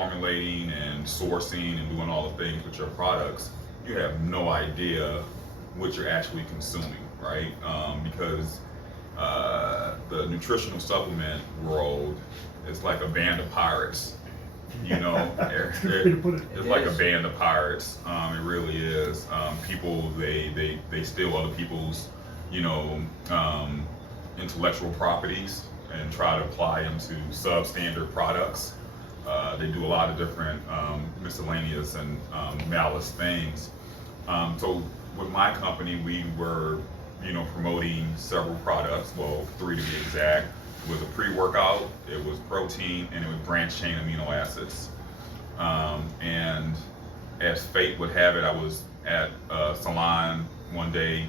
formulating and sourcing and doing all the things with your products, you have no idea what you're actually consuming, right? Because the nutritional supplement world is like a band of pirates. You know, Good way to put it. it's like a band of pirates. It really is. People they steal other people's, you know, um, intellectual properties and try to apply them to substandard products. They do a lot of different miscellaneous and malice things. So with my company, we were, promoting several products. Well, three to be exact. It was a pre-workout, it was protein, and it was branched chain amino acids. And as fate would have it, I was at a salon one day,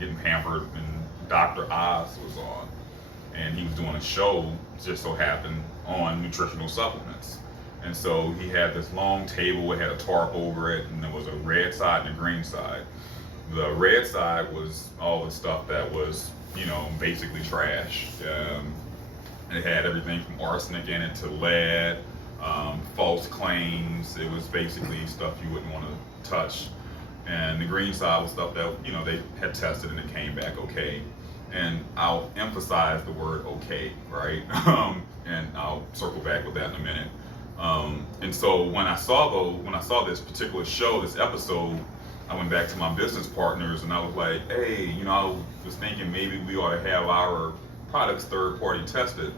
getting pampered, and Dr. Oz was on, and he was doing a show, just so happened, on nutritional supplements. And so he had this long table, it had a tarp over it, and there was a red side and a green side. The red side was all the stuff that was, basically trash. It had everything from arsenic in it to lead, false claims. It was basically stuff you wouldn't want to touch. And the green side was stuff that, they had tested and it came back okay. And I'll emphasize the word okay, right? And I'll circle back with that in a minute. And so when I saw this particular show, this episode, I went back to my business partners and I was like, hey, I was thinking maybe we ought to have our products third party tested.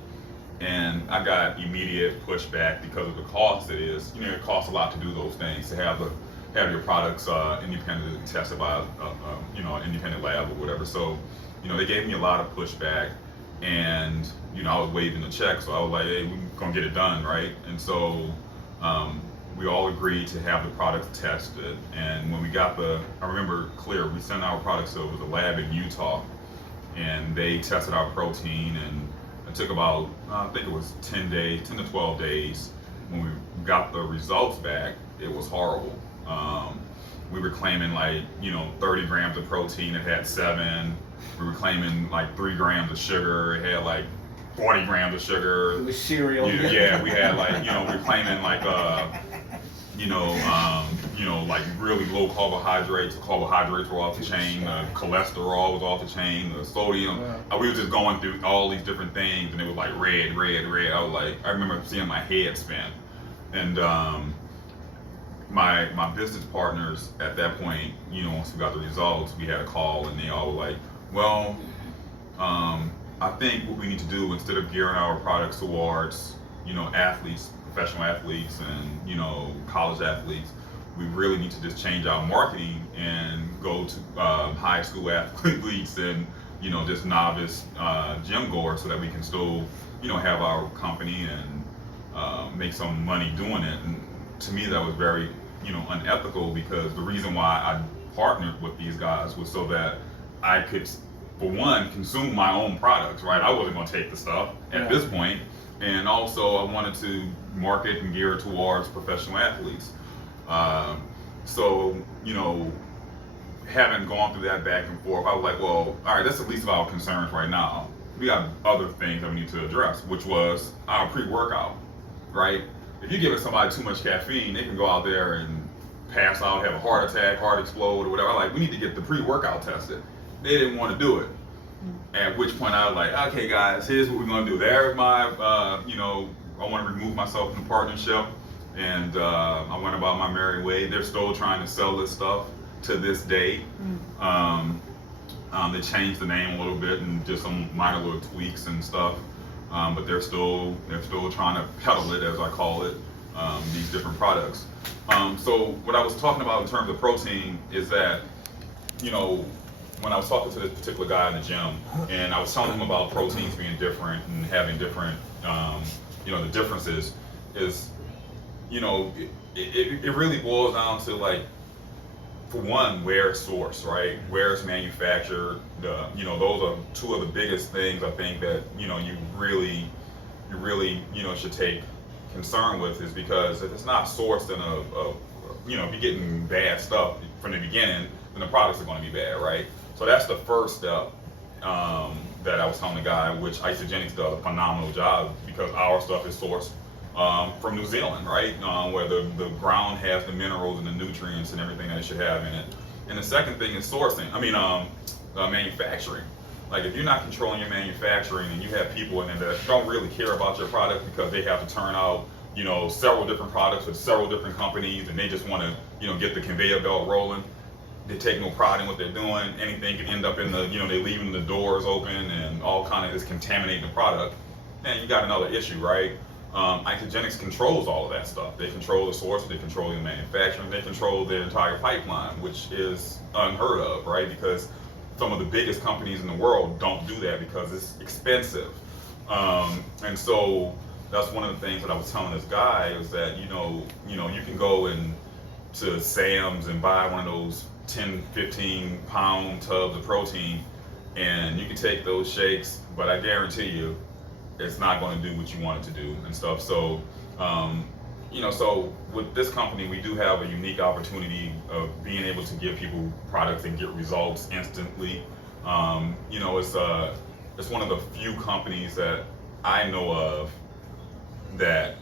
And I got immediate pushback because of the cost it is. It costs a lot to do those things, to have your products independently tested by an independent lab or whatever. So, they gave me a lot of pushback, and I was waving the check, so I was like, hey, we're gonna get it done, right? And so we all agreed to have the products tested. And when we got I remember clear, we sent our products to the lab in Utah, and they tested our protein, and it took about, I think it was 10 to 12 days. When we got the results back, it was horrible. We were claiming 30 grams of protein, it had 7. We were claiming 3 grams of sugar, it had 40 grams of sugar. It was cereal. Yeah, we had we were claiming really low carbohydrates. The carbohydrates were off the chain. The cholesterol was off the chain. The sodium. We were just going through all these different things, and it was red, red, red. I remember seeing my head spin, and my business partners at that point, once we got the results, we had a call, and they all were like, well, I think what we need to do, instead of gearing our products towards, athletes, professional athletes, and college athletes, we really need to just change our marketing and go to high school athletes and just novice gym goers, so that we can still have our company and make some money doing it. And to me, that was very unethical, because the reason why I partnered with these guys was so that I could, for one, consume my own products, right? I wasn't going to take the stuff at this point. And also, I wanted to market and gear it towards professional athletes. So, having gone through that back and forth, I was like, well, all right, that's the least of our concerns right now. We got other things that we need to address, which was our pre-workout, right? If you give somebody too much caffeine, they can go out there and pass out, have a heart attack, heart explode, or whatever. We need to get the pre-workout tested. They didn't want to do it. At which point I was like, okay, guys, here's what we're gonna do. There's my, I want to remove myself from the partnership, and I went about my merry way. They're still trying to sell this stuff to this day. They changed the name a little bit and just some minor little tweaks and stuff, but they're still trying to peddle it, as I call it, these different products. So what I was talking about in terms of protein is that, when I was talking to this particular guy in the gym, and I was telling him about proteins being different and having different, the differences is, it really boils down to for one, where it's sourced, right? Where it's manufactured. Those are two of the biggest things I think that you really should take concern with, is because if it's not sourced in if you're getting bad stuff from the beginning, then the products are going to be bad, right? So that's the first step that I was telling the guy, which Isagenix does a phenomenal job, because our stuff is sourced from New Zealand, right? Where the ground has the minerals and the nutrients and everything that it should have in it. And the second thing is sourcing. Manufacturing. Like if you're not controlling your manufacturing and you have people in there that don't really care about your product because they have to turn out, several different products with several different companies and they just want to, get the conveyor belt rolling. They take no pride in what they're doing. Anything can end up in the, they're leaving the doors open and all kind of is contaminating the product. And you got another issue, right? Isagenix controls all of that stuff. They control the source, they control the manufacturing, they control the entire pipeline, which is unheard of, right? Because some of the biggest companies in the world don't do that because it's expensive. And so that's one of the things that I was telling this guy is that, you can go to Sam's and buy one of those 10, 15 pound tubs of protein and you can take those shakes, but I guarantee you it's not going to do what you want it to do and stuff. So, so with this company, we do have a unique opportunity of being able to give people products and get results instantly. It's one of the few companies that I know of that,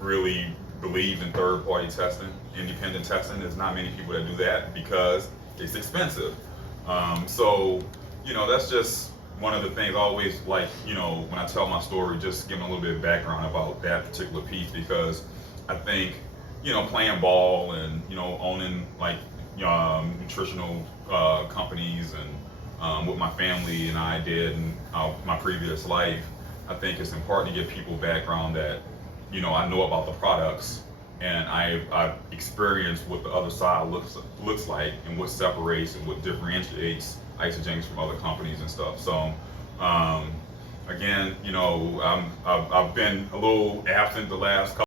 really believes in third-party testing, independent testing. There's not many people that do that because it's expensive. That's just one of the things I always like, when I tell my story, just giving a little bit of background about that particular piece because I think, playing ball and, owning like nutritional companies and what my family and I did in my previous life, I think it's important to give people background that, I know about the products and I've experienced what the other side looks like and what separates and what differentiates Isagenix from other companies and stuff. So again, I've been a little absent the last couple